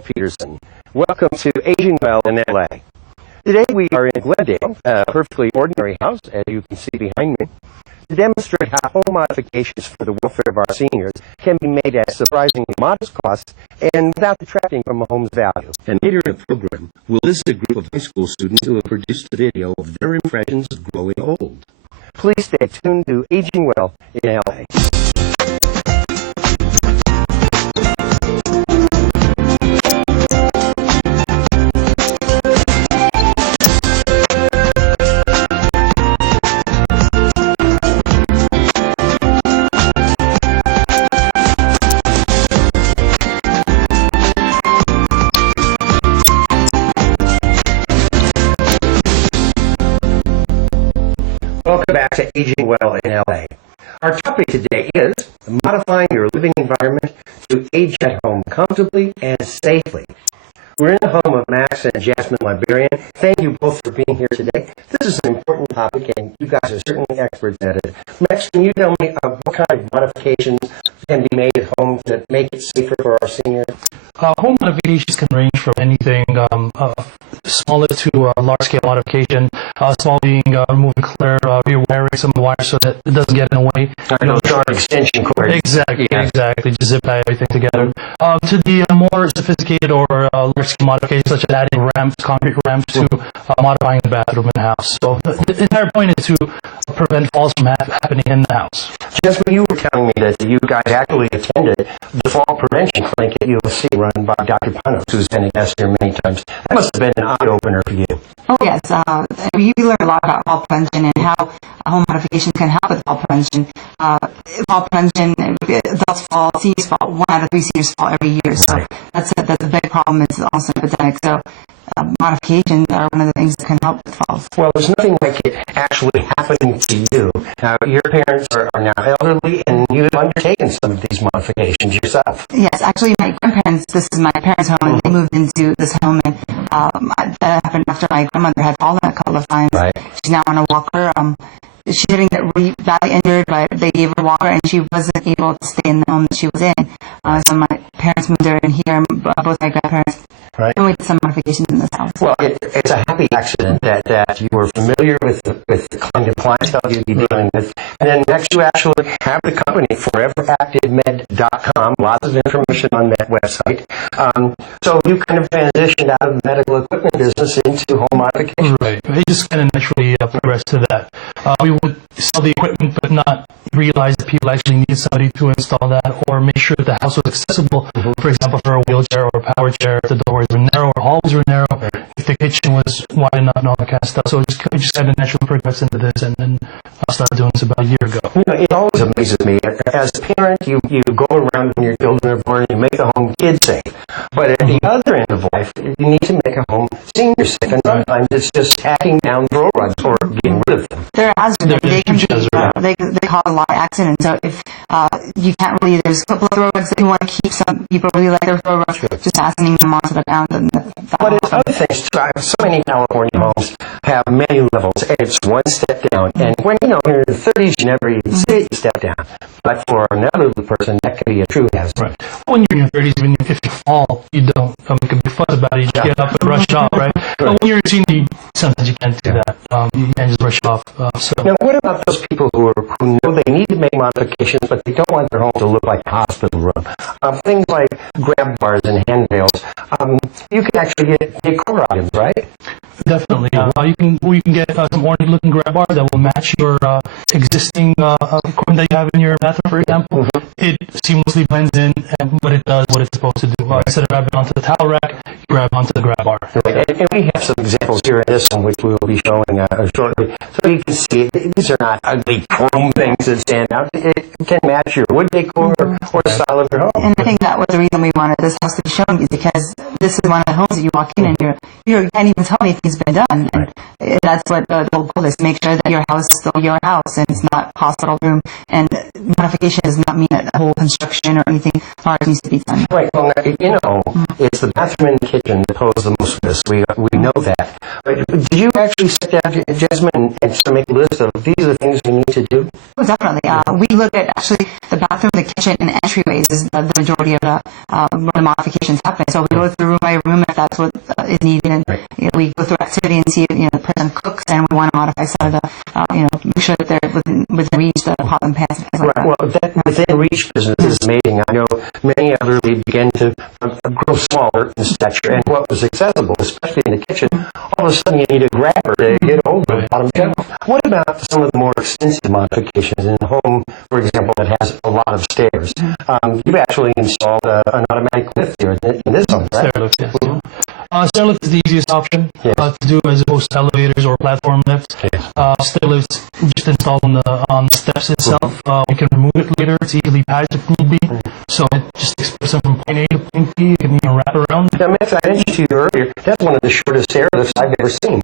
Paul Peterson. Welcome to Aging Well in LA. Today we are in Glendale, a perfectly ordinary house, as you can see behind me, to demonstrate how home modifications for the welfare of our seniors can be made at surprisingly modest costs and without detracting from a home's value. And later in the program, we'll visit a group of high school students who have produced a video of their impressions of growing old. Please stay tuned to Aging Well in LA. Welcome back to Aging Well in LA. Our topic today is modifying your living environment to age at home comfortably and safely. We're in the home of Max and Jasmine Liberian. Thank you both for being here today. This is an important topic, and you guys are certainly experts at it. Max, can you tell me what kind of modifications can be made at home to make it safer for our seniors? Home modifications can range from anything smaller to large-scale modification. Small being removing clutter, rewiring some of the wires so that it doesn't get in the way. Short extension cord. Exactly. Just zip tie everything together. To the more sophisticated or large-scale modifications, such as adding ramps, concrete ramps, to modifying the bathroom in the house. So the entire point is to prevent falls from happening in the house. Jasmine, you were telling me that you guys actually attended the fall prevention clinic at USC run by Dr. Panos, who's been a guest here many times. That must have been an eye-opener for you. Oh, yes. We learned a lot about fall prevention and how home modifications can help with fall prevention. Fall prevention, adults fall, seniors fall, 1 out of 3 seniors fall every year. So that's a big problem. It's also an epidemic. So modifications are one of the things that can help with falls. Well, there's nothing like it actually happening to you. Now, your parents are now elderly, and you've undertaken some of these modifications yourself. Yes, actually, my grandparents, this is my parents' home, and they moved into this home, and that happened after my grandmother had fallen a couple of times. Right. She's now on a walker. She didn't get really badly injured, but they gave her a walker, and she wasn't able to stay in the home that she was in. So my parents moved her in here, both my grandparents. Right. And we did some modifications in this house. Well, it's a happy accident that you were familiar with the kind of clientele you'd be dealing with. And then next you actually have the company, foreveractivemed.com, lots of information on that website. So you kind of transitioned out of the medical equipment business into home modification. Right. It just kind of naturally progressed to that. We would sell the equipment but not realize that people actually needed somebody to install that or make sure that the house was accessible, for example, for a wheelchair or a power chair, if the doors were narrow or halls were narrow, if the kitchen was wide enough and all that kind of stuff. So it just kind of naturally progressed into this, and then I started doing this about a year ago. You know, it always amazes me. As a parent, you go around when your children are born and you make the home kid safe. But at the other end of life, you need to make a home senior safe. And sometimes it's just tacking down throw rugs or getting rid of them. They're hazards. They cause a lot of accidents. So if you can't really, there's a couple of throw rugs that you want to keep. Some people really like their throw rugs. Sure. Just fastening them onto the ground. But it's other things too. So many California homes have many levels, and it's one step down. And when you're in your 30s, you never even see it step down. But for an elderly person, that could be a true hazard. Right. When you're in your 30s, even if you fall, you don't make a big fuss about it. You just get up and rush off, right? But when you're a senior, sometimes you can't do that. You can't just rush off. Now, what about those people who know they need to make modifications, but they don't want their home to look like a hospital room? Things like grab bars and handrails. You can actually get decor items, right? Definitely. You can get some ornate-looking grab bars that will match your existing equipment that you have in your bathroom, for example. It seamlessly blends in, but it does what it's supposed to do. Instead of grabbing onto the towel rack, you grab onto the grab bar. Right. And we have some examples here in this one, which we will be showing shortly. So you can see these are not ugly chrome things that stand out. It can match your wood decor or the style of your home. And I think that was the reason we wanted this house to be shown, is because this is one of the homes that you walk in and you can't even tell anything's been done. And that's what the whole goal is, to make sure that your house is still your house and it's not hospital room. And modification does not mean that the whole construction or anything large needs to be done. Right. Well, it's the bathroom and the kitchen that pose the most risk. We know that. But did you actually sit down, Jasmine, and sort of make a list of these are the things we need to do? Oh, definitely. We look at actually the bathroom, the kitchen, and entryways is the majority of the modifications happen. So we go through room by room if that's what is needed, and we go through activity and see if the person cooks, and we want to modify some of the, make sure that they're within reach, the pot and pans, things like that. Well, that within reach business is amazing. I know many elderly begin to grow smaller in stature, and what was accessible, especially in the kitchen, all of a sudden you need a grabber to get hold of the bottom shelf. What about some of the more extensive modifications in a home, for example, that has a lot of stairs? You've actually installed an automatic lift here in this home, right? Stair lift, yes. Stair lift is the easiest option to do as opposed to elevators or platform lifts. Stair lifts just installed on the steps itself. We can remove it later. It's easily packed if need be. So it just takes a person from point A to point B. You can even wrap around. Now, Max, I mentioned to you earlier, that's one of the shortest stair lifts I've ever seen.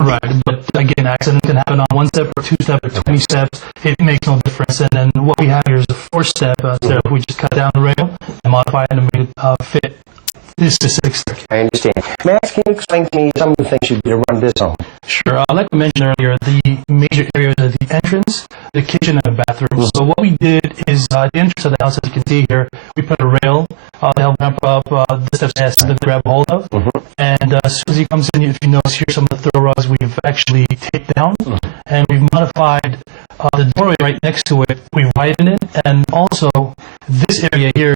Right, but again, accidents can happen on one step or two steps or 20 steps. It makes no difference. And then what we have here is a 4-step stair. We just cut down the rail and modify it and make it fit this specific stair. I understand. Max, can you explain to me some of the things you do to run this home? Sure. Like we mentioned earlier, the major areas are the entrance, the kitchen, and the bathroom. So what we did is at the entrance of the house, as you can see here, we put a rail to help ramp up the steps he has to grab hold of. And as soon as he comes in, if you notice here, some of the throw rugs we've actually taken down, and we've modified the doorway right next to it. We widen it, and also this area here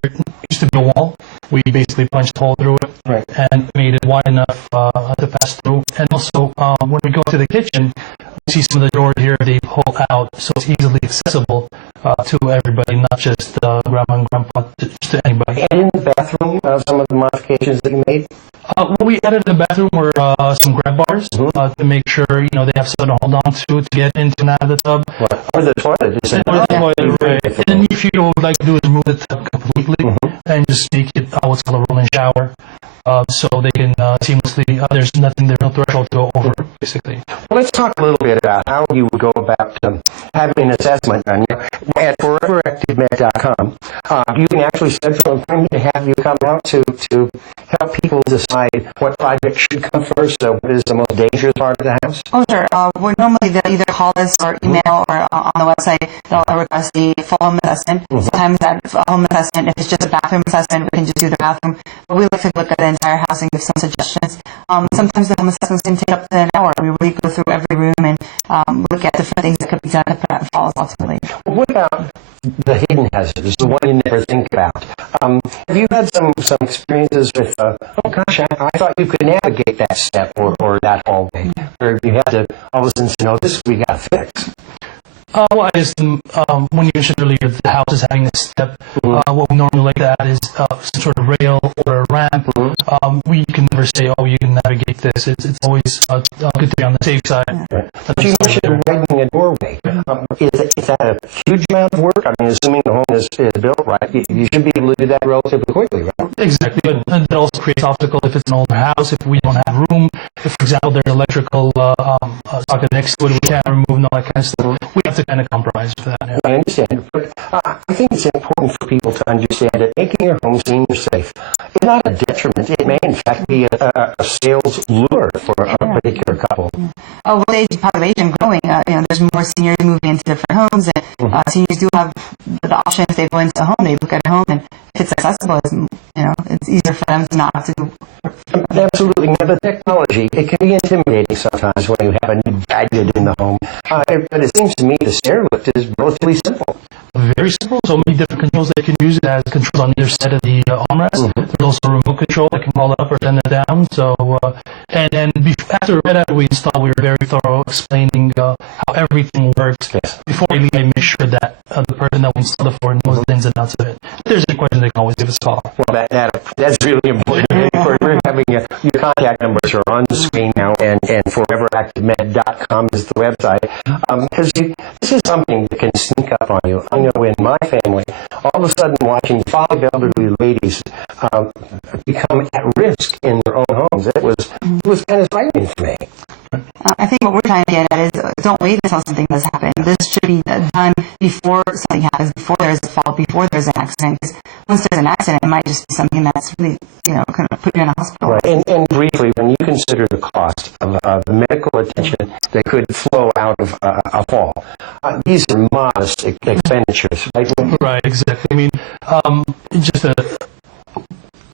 used to be a wall. We basically punched a hole through it and made it wide enough to pass through. And also, when we go to the kitchen, we see some of the doors here, they pull out, so it's easily accessible to everybody, not just grandma and grandpa, just to anybody. And in the bathroom, some of the modifications that you made? What we added in the bathroom were some grab bars to make sure they have something to hold on to get into and out of the tub. Or the toilet. Or the toilet, right. And then if you would like to do is remove the tub completely and just make it what's called a rolling shower. So they can seamlessly, there's nothing, there's no threshold to go over, basically. Well, let's talk a little bit about how you would go about having an assessment done. At foreveractivemed.com, you can actually schedule an appointment to have you come out to help people decide what project should come first, so what is the most dangerous part of the house? Oh, sure. Well, normally they'll either call us or email or on the website, they'll request the full home assessment. Sometimes that home assessment, if it's just a bathroom assessment, we can just do the bathroom. But we like to look at the entire house and give some suggestions. Sometimes the home assessments can take up to an hour. We really go through every room and look at different things that could be done to prevent falls ultimately. Well, what about the hidden hazards, the one you never think about? Have you had some experiences with, oh gosh, I thought you could navigate that step or that hallway, or you had to all of a sudden say, no, this we got to fix? Well, I guess when you mentioned earlier the house is having a step, what we normally like to add is some sort of rail or a ramp. We can never say, oh, you can navigate this. It's always good to be on the safe side. But you mentioned widening a doorway. Is that a huge amount of work? I mean, assuming the home is built right, you should be able to do that relatively quickly, right? Exactly, but that also creates obstacle if it's an older house, if we don't have room. If, for example, there's electrical socket next to it, we can't remove and all that kind of stuff. We have to kind of compromise with that. Yeah. I understand, but I think it's important for people to understand that making your home senior safe is not a detriment. It may, in fact, be a sales lure for a particular couple. Oh, with the age population growing, there's more seniors moving into different homes, and seniors do have the option if they go into a home, they look at a home, and if it's accessible, it's easier for them to not have to do. Absolutely. Now, the technology, it can be intimidating sometimes when you have a new gadget in the home. But it seems to me the stair lift is relatively simple. Very simple. So many different controls that you can use. It has controls on either side of the armrest. There's also a remote control that can call it up or send it down. So, right after we install, we were very thorough explaining how everything works. Yes. Before we leave, I make sure that the person that we installed it for knows the ins and outs of it. If there's any question, they can always give us a call. Well, that's really important. We're having your contact numbers are on the screen now, and foreveractivemed.com is the website. Because this is something that can sneak up on you. I know in my family, all of a sudden watching 5 elderly ladies become at risk in their own homes, it was kind of frightening for me. I think what we're trying to get at is don't wait until something does happen. This should be done before something happens, before there's a fall, before there's an accident. Because once there's an accident, it might just be something that's really, going to put you in a hospital. Right. And briefly, when you consider the cost of the medical attention that could flow out of a fall, these are modest expenditures, right? Right, exactly. I mean, just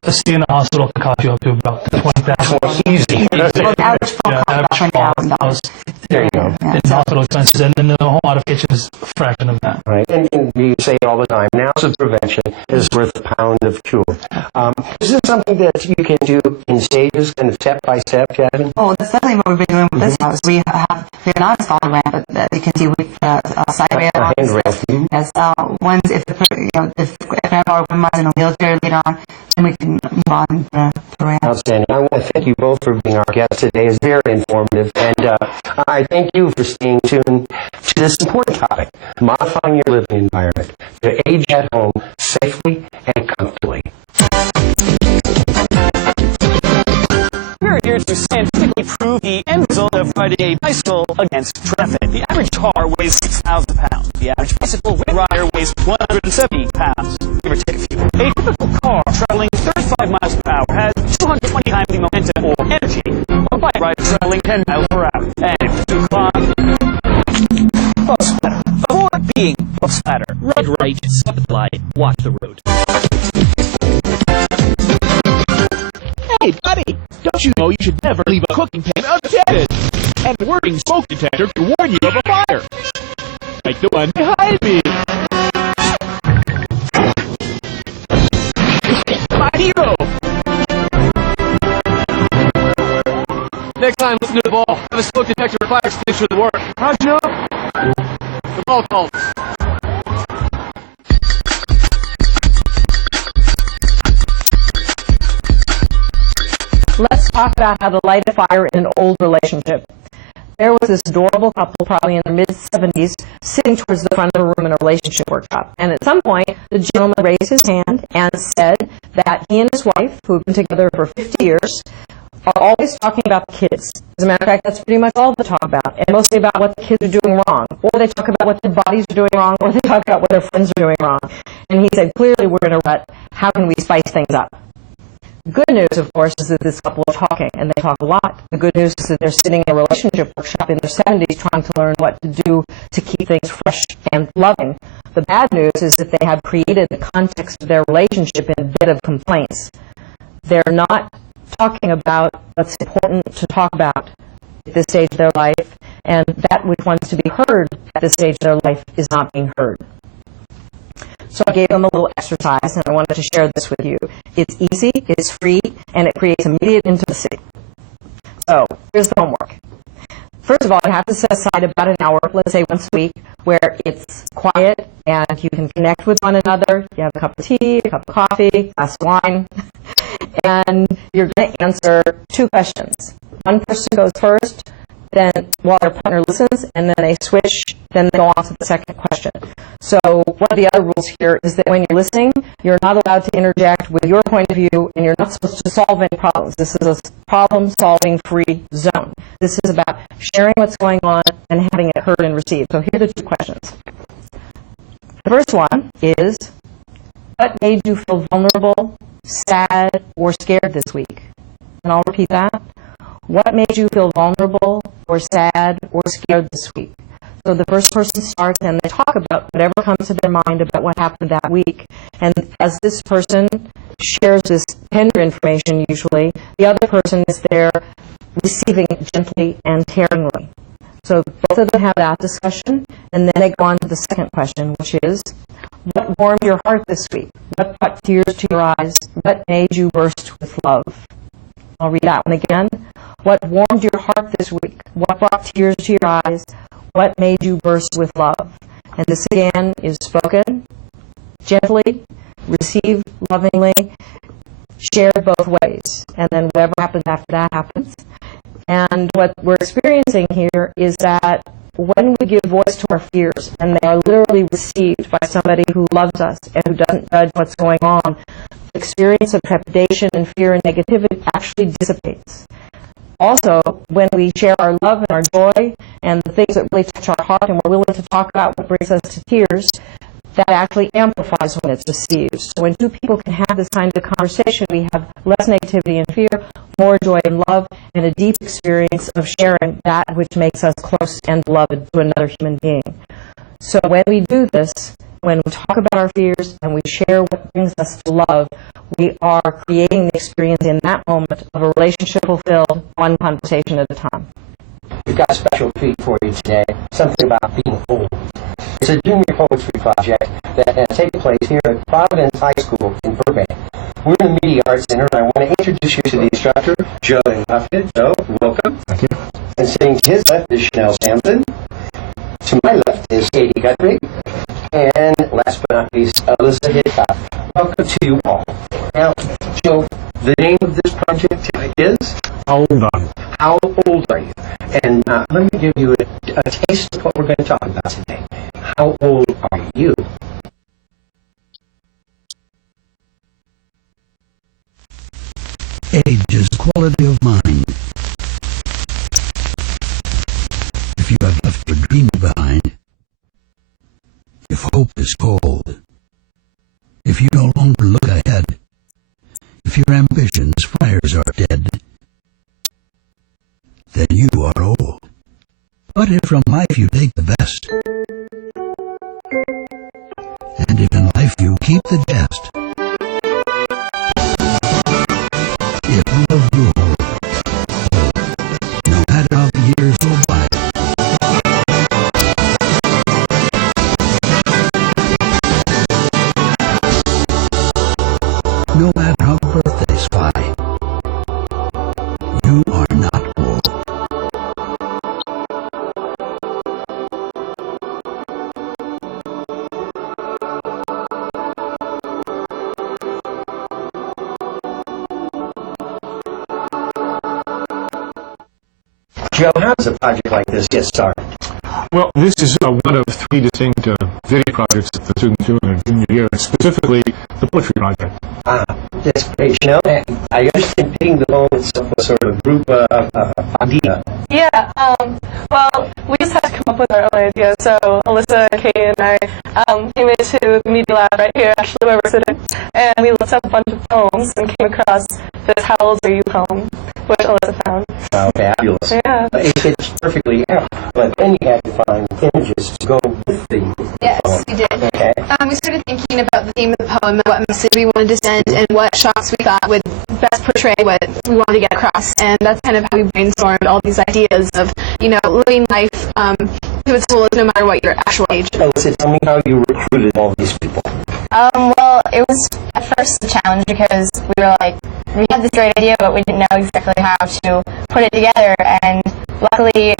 a stay in the hospital can cost you up to about $20,000. Easy. Well, the average fall Yeah, costs average about fall $20,000. There you go. Yeah, in so- hospital expenses, and then the home modification is a fraction of that. Right, and you say it all the time, an ounce of prevention is worth a pound of cure. Is this something that you can do in stages, kind of step by step, Kevin? Oh, that's definitely what we've been doing with this house. We have not installed a ramp, but you can see with side rail. A handrail. Mhm. Yes, once if if grandma or grandma's in a wheelchair later on, then we can move on to the ramp. Outstanding. I want to thank you both for being our guests today. It's very informative, and I thank you for staying tuned to this important topic, modifying your living environment to age at home safely and comfortably. We're here to scientifically prove the end result of riding a bicycle against traffic. The average car weighs 6,000 pounds. The average bicycle rider weighs 170 pounds. Give or take a few. A typical car traveling 35 miles per hour has 220 times the momentum or energy. A bike rider traveling 10 miles per hour. And if you climb, bug splatter. Avoid being bug splatter. Ride right, stop at the light, watch the road. Hey, buddy! Don't you know you should never leave a cooking pan unattended? And the working smoke detector can warn you of a fire. Like the one behind me. My hero! Next time, listen to the ball. Have a smoke detector or fire extinguisher to work. How'd you know? The ball calls. Let's talk about how to light a fire in an old relationship. There was this adorable couple, probably in their mid-70s, sitting towards the front of a room in a relationship workshop. And at some point, the gentleman raised his hand and said that he and his wife, who have been together for 50 years, are always talking about the kids. As a matter of fact, that's pretty much all they talk about, and mostly about what the kids are doing wrong. Or they talk about what their bodies are doing wrong, or they talk about what their friends are doing wrong. And he said, clearly we're in a rut. How can we spice things up? The good news, of course, is that this couple are talking, and they talk a lot. The good news is that they're sitting in a relationship workshop in their 70s trying to learn what to do to keep things fresh and loving. The bad news is that they have created the context of their relationship in a bit of complaints. They're not talking about what's important to talk about at this stage of their life, and that which wants to be heard at this stage of their life is not being heard. So I gave them a little exercise, and I wanted to share this with you. It's easy, it's free, and it creates immediate intimacy. So here's the homework. First of all, you have to set aside about an hour, let's say once a week, where it's quiet and you can connect with one another. You have a cup of tea, a cup of coffee, a glass of wine, and you're going to answer two questions. One person goes first, then while their partner listens, and then they switch, then they go on to the second question. So one of the other rules here is that when you're listening, you're not allowed to interject with your point of view, and you're not supposed to solve any problems. This is a problem-solving free zone. This is about sharing what's going on and having it heard and received. So here are the two questions. The first one is, what made you feel vulnerable, sad, or scared this week? And I'll repeat that. What made you feel vulnerable or sad or scared this week? So the first person starts and they talk about whatever comes to their mind about what happened that week. And as this person shares this tender information usually, the other person is there receiving it gently and caringly. So both of them have that discussion, and then they go on to the second question, which is, what warmed your heart this week? What brought tears to your eyes? What made you burst with love? I'll read that one again. What warmed your heart this week? What brought tears to your eyes? What made you burst with love? And this again is spoken gently, received lovingly, shared both ways. And then whatever happens after that happens. And what we're experiencing here is that when we give voice to our fears, and they are literally received by somebody who loves us and who doesn't judge what's going on, the experience of trepidation and fear and negativity actually dissipates. Also, when we share our love and our joy and the things that really touch our heart, and we're willing to talk about what brings us to tears, that actually amplifies when it's received. So when two people can have this kind of conversation, we have less negativity and fear, more joy and love, and a deep experience of sharing that which makes us close and beloved to another human being. So when we do this, when we talk about our fears and we share what brings us to love, we are creating the experience in that moment of a relationship fulfilled, one conversation at a time. We've got a special treat for you today, something about being old. It's a junior poetry project that takes place here at Providence High School in Burbank. We're in the Media Arts Center, and I want to introduce you to the instructor, Joe Hufford. Joe, welcome. Thank you. And sitting to his left is Chanel Sampson. To my left is Katie Guthrie. And last but not least, Alyssa Hitchcock. Welcome to you all. Now, Joe, the name of this project is? How old are you? How old are you? And let me give you a taste of what we're going to talk about today. How old are you? Age is quality of mind. If you have left your dreams behind, if hope is cold, if you no longer look ahead, if your ambitions' fires are dead, then you are old. But if from life you take the best, and if in life you keep the jest, it will love you whole, no matter how the years go by. No matter how birthdays fly, you are not old. Joe, how does a project like this get started? Well, this is one of three distinct video projects that the students do in their junior year, specifically the poetry project. That's great, Chanel. I understand picking the poem itself was sort of a group idea. Yeah, well, we just had to come up with our own ideas. So Alyssa, Katie, and I came into the Media Lab right here, actually where we're sitting, and we looked up a bunch of poems and came across this How Old Are You poem, which Alyssa found. Oh, fabulous. Yeah. It's perfectly apt, but then you had to find images to go with the Yes, poem. we did. Okay. We started thinking about the theme of the poem and what message we wanted to send and what shots we thought would best portray what we wanted to get across. And that's kind of how we brainstormed all these ideas of, living life to its fullest no matter what your actual age. Alyssa, tell me how you recruited all these people. Well, it was at first a challenge because we were like, we had this great idea, but we didn't know exactly how to put it together. And luckily,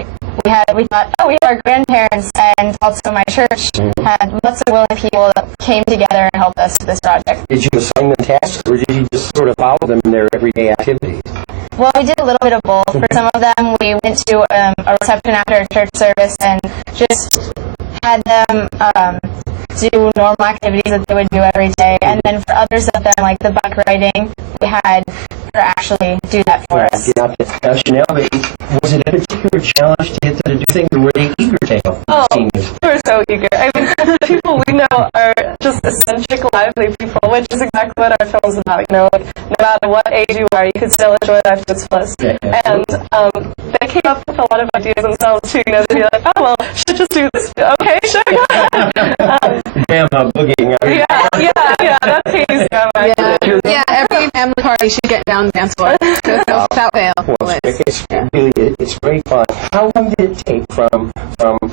we thought, we had our grandparents and also my church had lots of willing people that came together and helped us with this project. Did you assign them tasks, or did you just sort of follow them in their everyday activities? Well, we did a little bit of both. For some of them, we went to a reception after a church service and just had them do normal activities that they would do every day. And then for others of them, like the bike riding, we had her actually do that for us. Chanel, was it a particular challenge to get them to do things, or were they eager to help seniors? We're so eager. I mean, the people we know are just eccentric, lively people, which is exactly what our film's about. No matter what age you are, you can still enjoy life to its fullest. Yeah. And they came up with a lot of ideas themselves too. They'd be like, should just do this. Okay, sure. Grandma boogieing. Yeah, that's Katie's grandma. Yeah, every family party should get down the dance floor. Without fail. Well, it's great fun. How long did it take from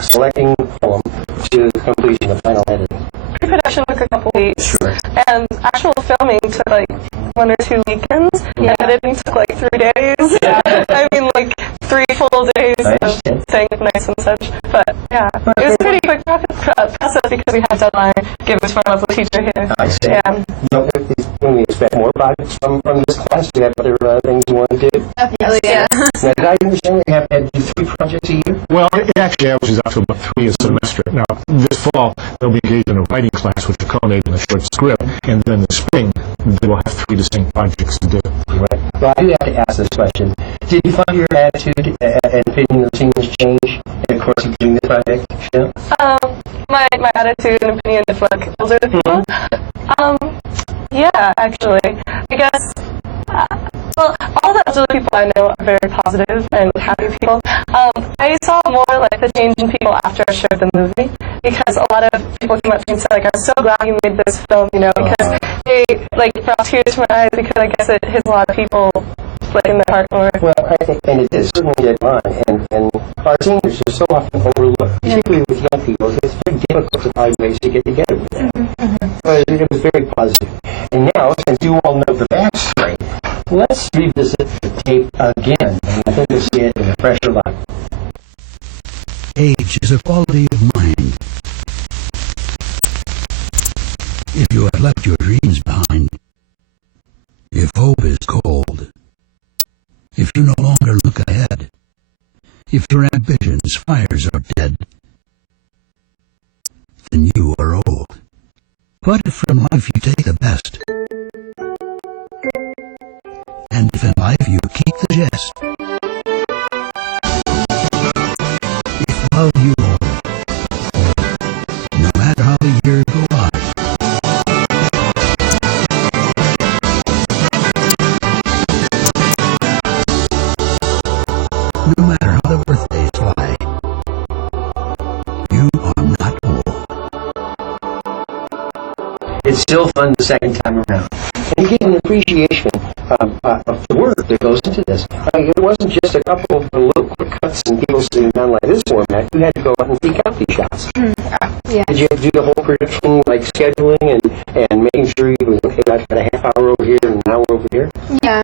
selecting the poem to completion of final editing? Pre-production took a couple weeks. Sure. And actual filming took like 1 or 2 weekends. Yeah. And editing took like 3 days. I mean, like 3 full days of saying goodnights and such. But yeah, it was a pretty quick process because we had deadline given to our local teacher here. I see. Yeah. When we expect more projects from this class, do you have other things you want to do? Definitely, yeah. Now, did I understand we have to do 3 projects a year? Well, it actually averages out to about 3 a semester. Now, this fall, they'll be engaged in a writing class, which will culminate in a short script, and then in the spring, they will have 3 distinct projects to do. Right. Well, I do have to ask this question. Did you find your attitude and opinion of seniors change in the course of doing the project? Yeah? My attitude and opinion of like older people. Yeah, actually, I guess. All the elderly people I know are very positive and happy people. I saw more like the change in people after I showed the movie because a lot of people came up to me and said, like, I'm so glad you made this film, you know, because they, like, brought tears to my eyes because I guess it hits a lot of people, like, in their heart more. Well, I think, and it is certainly did mine, and our seniors are so often overlooked, particularly with young people. It's very difficult to find ways to get together with them. But it was very positive. And now, since you all know the backstory, let's revisit the tape again, and I think you'll see it in a fresher light. Age is a quality of mind. If you have left your dreams behind, if hope is cold, if you no longer look ahead, if your ambitions' fires are dead, then you are old. But if from life you take the best, and if in life you keep the jest, if love you hold, no matter how the years go by, no matter how the birthdays fly, you are not old. It's still fun the second time around. And you get an appreciation of the work that goes into this. It wasn't just a couple of little quick cuts and people sitting down like this format. You had to go out and seek out these shots. Yeah. Did you have to do the whole production, like scheduling and making sure you was, okay, I've got a half hour over here and an hour over here? Yeah.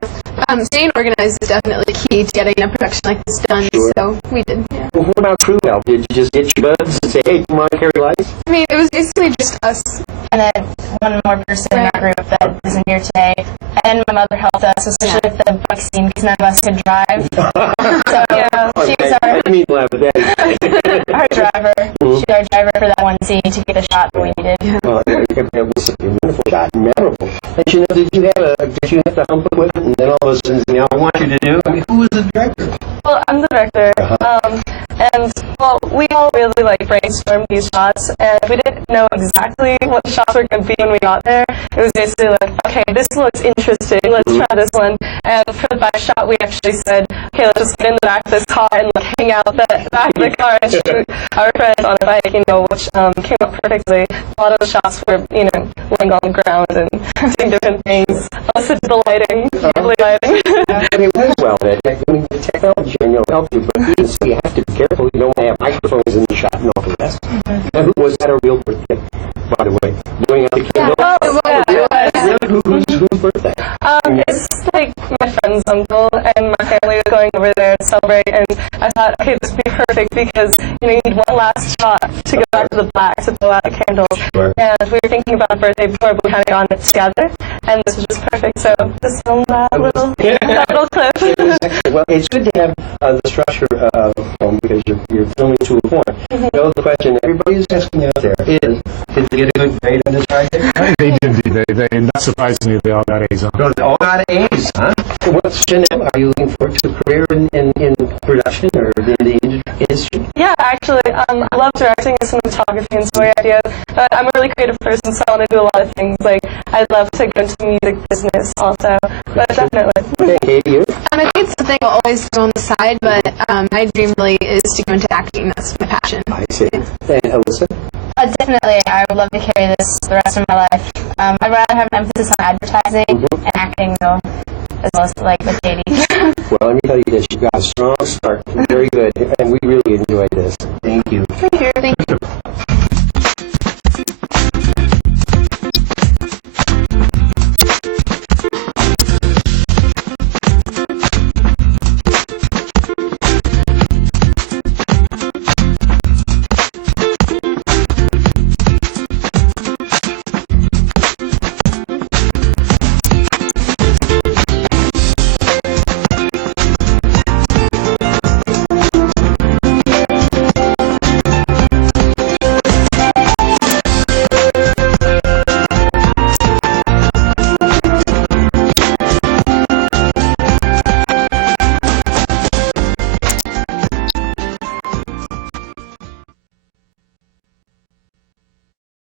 Staying organized is definitely key to getting a production like this done, so we did, yeah. Well, what about crew help? Did you just get your buds and say, hey, come on, carry lights? I mean, it was basically just us. And then one more person in our group that isn't here today. And my mother helped us, especially with the bike scene, because none of us could drive. So, she was I didn't mean to laugh at that. our driver. She was our driver for that one scene to get the shot that we needed. Well, it was a wonderful shot, memorable. And you know, did you have to hump equipment and then all of a sudden, you know, I want you to do? I mean, who was the director? Well, I'm the director, and, well, we all really, like, brainstormed these shots, and we didn't know exactly what the shots were going to be when we got there. It was basically like, okay, this looks interesting, let's try this one. And for the back shot, we actually said, okay, let's just get in the back of this car and, like, hang out the back of the car and shoot our friends on a bike, you know, which came out perfectly. A lot of the shots were, you know, laying on the ground and doing different things. Also, the lighting, lovely lighting. I mean, it was well. I mean, the technology, you know, helped you, but you can see you have to be careful. You don't want to have microphones in the shot and all the rest. Now, was that a real birthday, by the way? Blowing out the candle? Oh, yeah, Really? Whose birthday? It's like my friend's uncle, and my family was going over there to celebrate, and I thought, okay, this would be perfect because, you know, you need one last shot to go back to the black to blow out the candles. Sure. And we were thinking about a birthday before, but we hadn't gotten it together, and this was just perfect. So just film that little clip. Well, it's good to have the structure of a film because you're filming to a point. You know, the question everybody's asking out there is, did they get a good grade on this project? They did indeed. They not surprisingly, they all got A's on. All got A's, huh? So what's Chanel? Are you looking forward to a career in production or in the industry? Yeah, actually, I love directing and cinematography and story ideas, but I'm a really creative person, so I want to do a lot of things. Like, I'd love to go into the music business also, but definitely. Okay, you? I think it's something I'll always do on the side, but my dream really is to go into acting. That's my passion. I see. And Alyssa? Definitely, I would love to carry this the rest of my life. I'd rather have an emphasis on advertising and acting, though, as well as like with JD. Well, let me tell you this. You've got a strong start. Very good. And we really enjoyed this. Thank you.